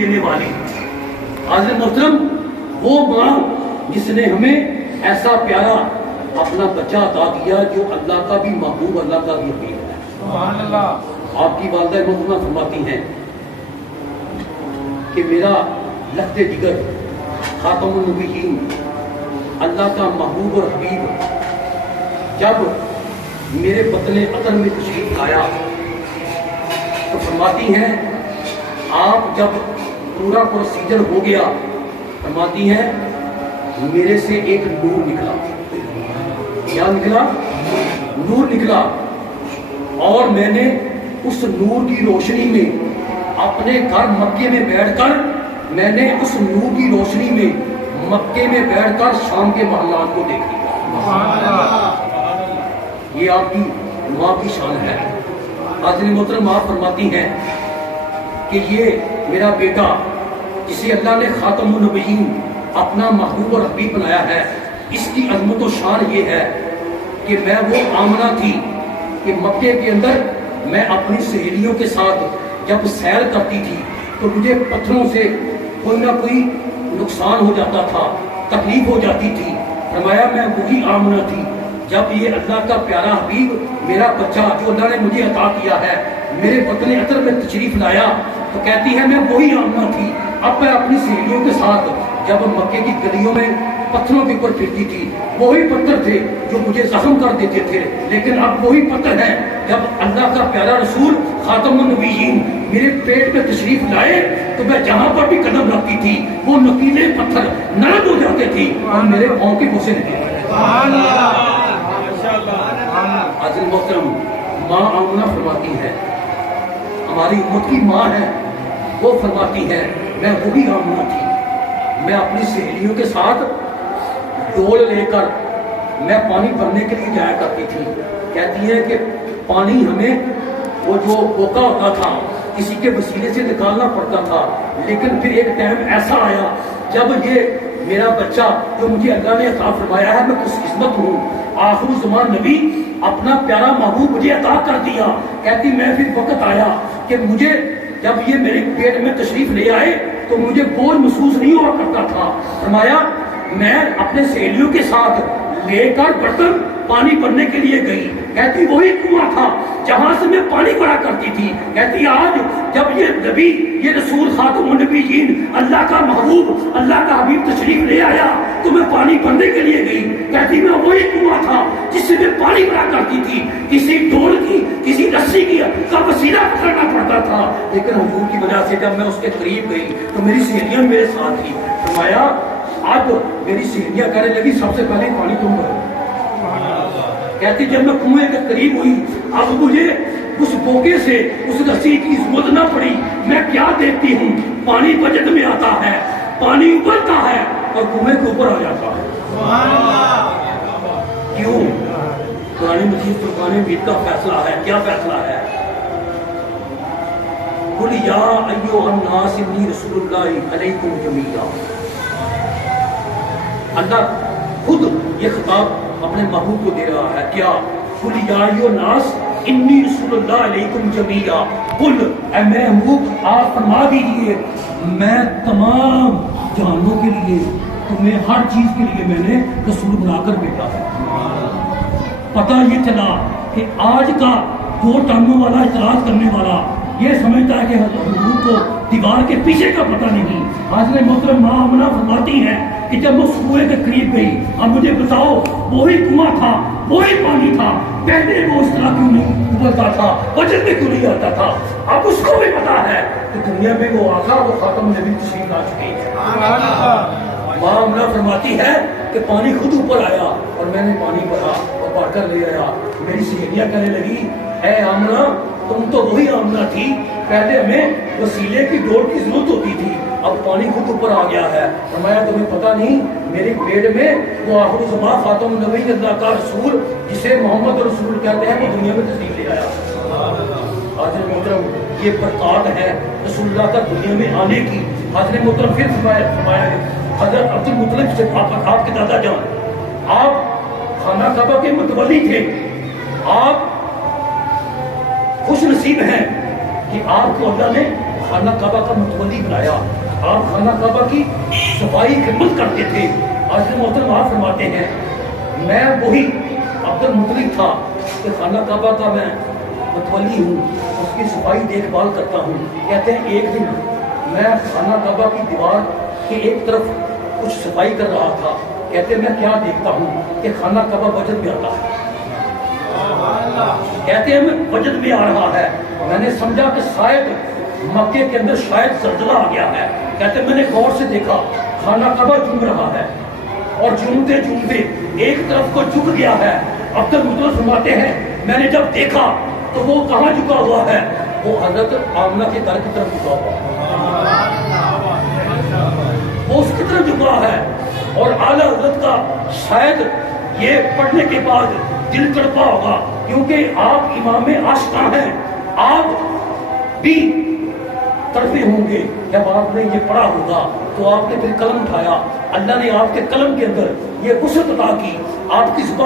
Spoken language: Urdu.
دینے والی۔ حاضر محترم، وہ ماں جس نے ہمیں ایسا پیارا اپنا بچہ عطا کیا جو اللہ کا بھی محبوب، اللہ کا بھی حبیب ہے۔ سبحان اللہ۔ آپ کی والدہ محترمہ فرماتی ہیں کہ میرا لخت جگر خاتم النبیین، اللہ کا محبوب اور حبیب جب میرے بطن عطر میں تشریف لایا تو فرماتی ہیں آپ جب پورا پروسیجر ہو گیا، فرماتی ہیں میرے سے ایک نور نکلا۔ کیا نکلا؟ نور نکلا، اور میں نے اس نور کی روشنی میں اپنے گھر مکے میں بیٹھ کر، میں نے اس نور کی روشنی میں مکے میں بیٹھ کر شام کے محلات کو دیکھ لیا۔ یہ آپ کی ماں کی شان ہے۔ حاضرین محترم، آپ فرماتی ہیں کہ یہ میرا بیٹا جسے اللہ نے خاتم النبیین اپنا محبوب اور حبیب بنایا ہے، اس کی عظمت و شان یہ ہے کہ میں وہ آمنہ تھی کہ مکے کے اندر میں اپنی سہیلیوں کے ساتھ جب سیر کرتی تھی تو مجھے پتھروں سے کوئی نہ کوئی نقصان ہو جاتا تھا، تکلیف ہو جاتی تھی۔ فرمایا میں وہی آمنہ تھی جب یہ اللہ کا پیارا حبیب میرا بچہ جو اللہ نے مجھے عطا کیا ہے میرے بطن عطر میں تشریف لایا تو کہتی ہے میں وہی آمنہ تھی۔ اب میں اپنی سہیلیوں کے ساتھ جب مکے کی گلیوں میں پتھروں کے اوپر پھرتی تھی، وہی پتھر تھے جو مجھے زخم کر دیتے تھے، لیکن اب وہی پتھر ہے جب اللہ کا پیارا رسول خاتم النبیین میرے پیٹ میں تشریف لائے تو میں جہاں پر بھی قدم رکھتی تھی وہ نکیلے پتھر نرم ہو جاتے تھے اور میرے پاؤں کے بوسے نکلے۔ حاضر محترم، ماں آمنہ فرماتی ہے، ہماری امت کی ماں ہے، وہ فرماتی ہے میں وہی آمنہ تھی۔ میں اپنی سہیلیوں کے ساتھ ڈول لے کر میں پانی بھرنے کے لیے جایا کرتی تھی۔ کہتی ہے کہ پانی ہمیں وہ جو بوکا ہوتا تھا کسی کے وسیلے سے نکالنا پڑتا تھا، لیکن پھر ایک ٹائم ایسا آیا جب یہ میرا بچہ جو مجھے اللہ نے عطا فرمایا ہے، میں خوش قسمت ہوں، آخر زمان نبی اپنا پیارا محبوب مجھے عطا کر دیا۔ کہتی میں پھر وقت آیا کہ مجھے جب یہ میرے پیٹ میں تشریف لے آئے تو مجھے بوجھ محسوس نہیں ہوا کرتا تھا۔ فرمایا میں اپنے سہیلیوں کے ساتھ لے کر برتن پانی بھرنے کے لیے گئی، کہتی وہی کنواں تھا جہاں سے میں پانی بھرا کرتی تھی۔ کہتی آج جب یہ نبی، یہ رسول خاتم النبیین، اللہ کا محبوب، اللہ کا حبیب تشریف لے آیا تو میں پانی بھرنے کے لیے گئی، کہتی میں وہی کنواں تھا جس سے میں پانی بھرا کرتی تھی، کسی ڈول کی کسی رسی کی کا وسیلہ پکڑنا پڑتا تھا، لیکن حضور کی وجہ سے جب میں اس کے قریب گئی تو میری سہیلیاں میرے ساتھ تھی۔ فرمایا اب میری سہیلیاں کہنے لگی سب سے پہلے پانی تم بھرو۔ کہتی جب میں کنویں کے قریب ہوئی اب مجھے اس بوکے سے اس رسی کی ضرورت نہ پڑی، میں کیا دیکھتی ہوں پانی بجٹ میں آتا ہے، پانی ابلتا ہے اور کنویں کے اوپر آ جاتا ہے۔ کیوں؟ قرآن مجید فرقان حمید کا فیصلہ ہے۔ کیا فیصلہ ہے؟ قل یا ایھا الناس انی رسول اللہ علیکم جمیعا۔ اللہ خود یہ خطاب اپنے محبوب کو دے رہا ہے۔ کیا؟ قل یا ایھا الناس انی رسول اللہ علیکم جمیعا۔ قل اے میرے محبوب آپ فرما دیجئے میں تمام جہانوں کے لیے، تمہیں ہر چیز کے لیے میں نے رسول بنا کر بھیجا ہے۔ پتہ یہ چلا کہ آج کا دو ٹانگوں والا اعتراض کرنے والا یہ سمجھتا ہے کہ حضور کو دیوار کے پیچھے کا پتہ نہیں۔ حاضر محترم، ماں آمنہ فرماتی ہیں کہ جب میں اس کنویں کے قریب گئی، اب مجھے بتاؤ وہی کنواں تھا، وہی پانی تھا، پہلے وہ اس طرح کیوں نہیں ابلتا تھا، وجد میں کیوں نہیں آتا تھا؟ اب اس کو بھی پتا ہے کہ دنیا میں وہ آقا، وہ خاتم نبی تشریف لا چکے ہیں۔ ماں آمنہ فرماتی ہے کہ پانی خود اوپر آیا اور میں نے پانی بھرا اور بھر کر لے آیا۔ میری سہیلیاں کہنے لگی اے آمنہ تم تو وہی آمنہ تھی، پہلے ہمیں وسیلے کی ڈور کی ضرورت ہوتی تھی، اب پانی خود اوپر آ گیا ہے۔ فرمایا تمہیں پتہ نہیں میرے پیٹ میں وہ آخر زمان خاتم النبی اللہ کا رسول جسے محمد رسول کہتے ہیں وہ دنیا میں تشریف لے آیا۔ حاضر محترم، یہ برکات ہے رسول اللہ کا دنیا میں آنے کی۔ حاضر محترم، پھر فرمایا حضرت عبد المطلب سے آپ کے دادا جان، آپ خانہ کعبہ کے متولی تھے، آپ خوش نصیب ہیں کہ آپ کو اللہ نے خانہ کعبہ کا متولی بنایا. آپ خانہ کعبہ کی صفائی خدمت کرتے تھے. حضرت محترم آپ فرماتے ہیں میں وہی عبد المطلب تھا کہ خانہ کعبہ کا میں متولی ہوں, اس کی صفائی دیکھ بھال کرتا ہوں. کہتے ہیں ایک دن میں خانہ کعبہ کی دیوار کے ایک طرف کچھ صفائی کر رہا تھا. کہتے ہیں میں کیا دیکھتا ہوں کہ خانہ کعبہ وجد میں آتا ہے. کہتے ہیں میں وجد میں آ رہا ہے. میں نے سمجھا کہ شاید مکے کے اندر شاید زلزلہ آ گیا ہے. کہتے ہیں میں نے غور سے دیکھا خانہ کعبہ جھوم رہا ہے اور جھومتے جھومتے ایک طرف کو جھک گیا ہے. عبد المطلب فرماتے ہیں میں نے جب دیکھا تو وہ کہاں جھکا ہوا ہے؟ وہ حضرت آمنہ کے در کی طرف جھکا ہوا ہے, وہ اس کی طرف جھکا ہے. اور اعلیٰ حضرت کا شاید یہ پڑھنے کے بعد دل تڑپا ہوگا, کیونکہ آپ امام عاشقاں ہیں, آپ بھی تڑپے ہوں گے. جب آپ نے یہ پڑھا ہوگا تو آپ نے پھر قلم اٹھایا, اللہ نے آپ کے قلم کے اندر یہ وسعت عطا کی, آپ کی زبان